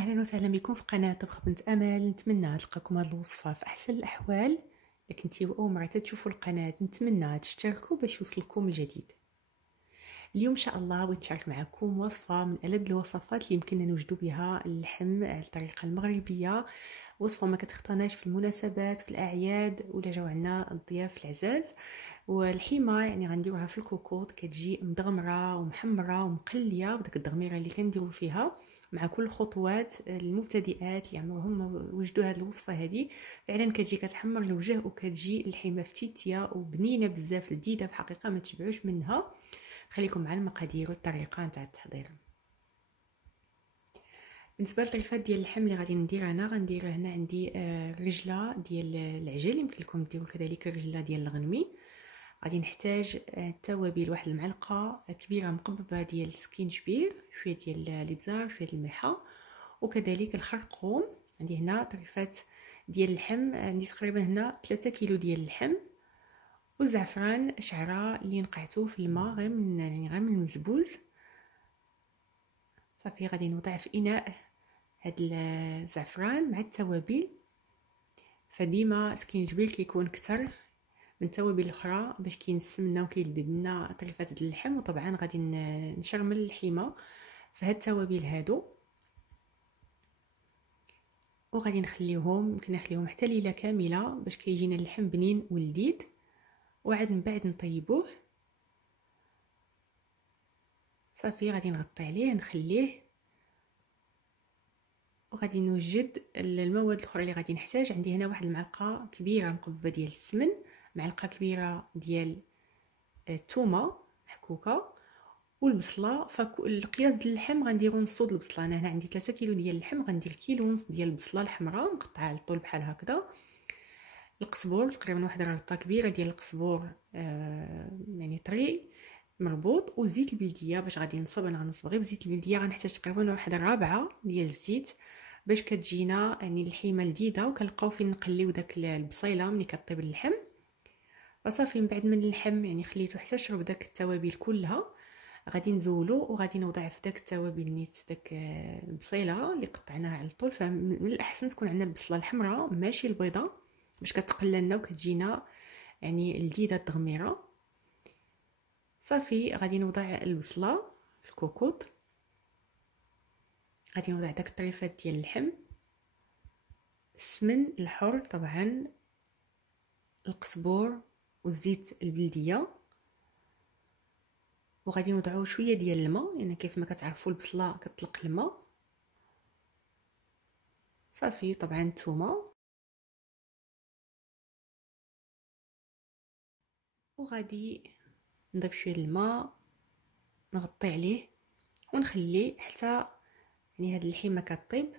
اهلا وسهلا بكم في قناه طبخ بنت امل. نتمنى تلقاكم هذه الوصفه في احسن الاحوال. اذا كنتي اول مره تشوفوا القناه نتمنى تشتركوا باش يوصلكم الجديد. اليوم ان شاء الله بغيت نشارك معكم وصفه من ألذ الوصفات اللي يمكننا نوجدوا بها اللحم على الطريقه المغربيه. وصفه ما كتخطاناش في المناسبات، في الاعياد، ولا جاو عندنا الضياف العزاز. والحيمه يعني غنديروها في الكوكوط، كتجي مدغمره ومحمره ومقليه بداك الدغميره اللي كنديروا فيها مع كل الخطوات. المبتدئات اللي عمرهم ما وجدوا هذه الوصفه هذه فعلا كتجي كتحمر الوجه، وكتجي الحيمه فتيتيه وبنينه بزاف، لذيذه في حقيقه ما تشبعوش منها. خليكم مع المقادير والطريقه نتاع التحضير. بالنسبه للطريفات ديال اللحم اللي غادي ندير انا، غندير هنا عندي رجله ديال العجل، يمكن لكم ديروا كذلك رجله ديال الغنمي. غادي نحتاج التوابل، واحد المعلقه كبيره مقببه ديال السكينجبير، شويه ديال الابزار، شويه الملحه، وكذلك الخرقوم. عندي هنا طريفات ديال اللحم، عندي تقريبا هنا 3 كيلو ديال اللحم، والزعفران شعره اللي نقعته في الماء غير من المزبوز. صافي غادي نوضع في اناء هاد الزعفران مع التوابل. فديما سكينجبير كيكون كتر من التوابل الاخرى باش كينسم لنا وكيلذذ لنا طريفات ديال اللحم. وطبعا غادي نشرمل الحيمه في هاد التوابل هادو، وغادي نخليهم، يمكن نخليهم حتى ليله كامله باش كيجينا اللحم بنين ولذيذ. وعاد من بعد نطيبوه. صافي غادي نغطي عليه نخليه، وغادي نوجد المواد الاخرى اللي غادي نحتاج. عندي هنا واحد المعلقه كبيره مقببه ديال السمن، معلقه كبيره ديال الثومه محكوكه، والبصله. فالقياس ديال اللحم غنديرو نص د البصله. انا هنا عندي 3 كيلو ديال اللحم، غندير كيلو ونص ديال البصله الحمراء مقطعه على الطول بحال هكذا. القزبور تقريبا واحد ربطه كبيره ديال القزبور يعني طري مربوط، وزيت البلديه باش غادي نصب. انا غنصب غير بزيت البلديه، غنحتاج تقريبا واحد الرابعه ديال الزيت باش كتجينا يعني الحيمه لذيذه. وكنلقاو فين نقليو داك البصيله ملي كطيب اللحم. وصافي من بعد من اللحم يعني خليته حتى شرب داك التوابل كلها، غادي نزولو وغادي نوضع في داك التوابل نيت داك البصيله اللي قطعناها على الطول. فمن الاحسن تكون عندنا البصله الحمراء ماشي البيضاء باش كتقلى لنا وكتجينا يعني لذيذه التغميره. صافي غادي نوضع البصله في الكوكوط، غادي نوضع داك الطريفات ديال اللحم، السمن الحر طبعا، القزبور والزيت البلديه، وغادي نوضعوا شويه ديال الماء، يعني كيف ما كتعرفوا البصله كتطلق الماء. صافي طبعا الثومه، وغادي نضيف شويه الماء، نغطي عليه ونخليه حتى يعني هاد الحيمه كطيب.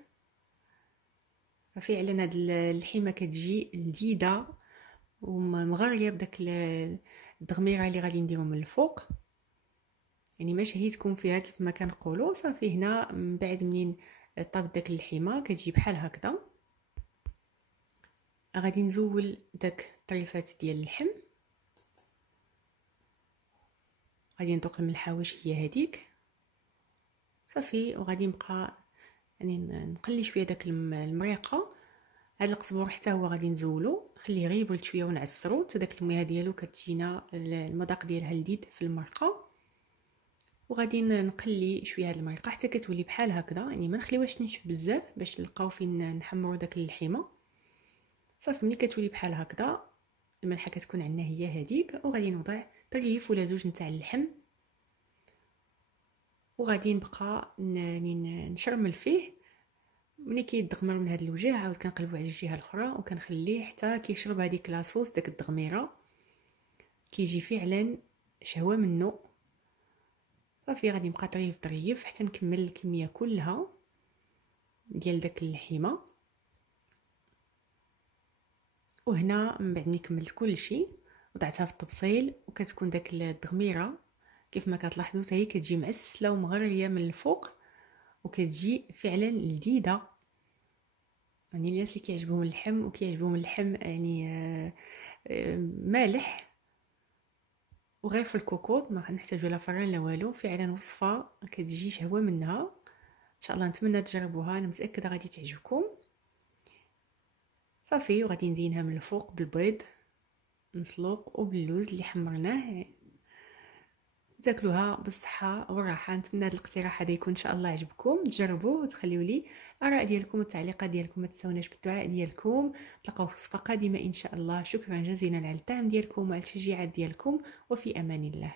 ففعلا هاد الحيمه كتجي لذيذه ومغريه بداك الدغميره اللي غادي نديرو من الفوق، يعني ما شهيتكم فيها كيف ما كنقولوا. صافي هنا من بعد منين طاب داك الحيمه كتجي بحال هكذا. غادي نزول داك الطريفات ديال اللحم، غادي ندوق الملحه واش هي هذيك. صافي وغادي نبقى يعني نقلي شويه داك المريقه. هذا القزبور حتى هو غادي نزولو، نخليه غير يبرد شويه ونعسرو حتى داك المياه ديالو كتجينا المذاق ديالها لذيذ في المرقه. وغادي نقلي شويه هاد المرقه حتى كتولي بحال هكذا، يعني ما نخليوهاش تنشف بزاف باش نلقاو فين نحمروا داك اللحيمه. صافي ملي كتولي بحال هكذا الملحه كتكون عندنا هي هذيك، وغادي نوضع طريف ولا زوج نتاع اللحم، وغادي نبقى نشرمل فيه. ملي كيدغمر من هذا الوجه عاود كنقلبو على الجهه الاخرى وكنخليه حتى كيشرب هذيك لاصوص داك الدغميره، كيجي فعلا شهوه منه. صافي غادي نبقى طريف حتى نكمل الكميه كلها ديال داك اللحيمه. وهنا من بعد ملي كملت كلشي وضعتها في الطبسيل، وكتكون داك الدغميره كيف ما كتلاحظوا حتى هي كتجي معسله ومغريه من الفوق، وكتجي فعلا لذيذه. يعني الناس اللي كيعجبهم اللحم وكيعجبهم اللحم يعني مالح وغير في الكوكوط ما نحتاجو لا فران لا والو، فعلا وصفه كتجي شهوه منها. شاء الله نتمنى تجربوها، انا متاكده غادي تعجبكم. صافي، وغادي نزينها من الفوق بالبيض مسلوق وباللوز اللي حمرناه. تاكلوها بالصحه والراحه. نتمنى هذا الاقتراح هذا يكون ان شاء الله عجبكم، تجربوه وتخليوا لي الاراء ديالكم والتعليقات ديالكم. ما تنسوناش بالدعاء ديالكم. نتلاقاو في وصفه قادمه ان شاء الله. شكرا جزيلا على الدعم ديالكم وعلى التشجيعات ديالكم، وفي امان الله.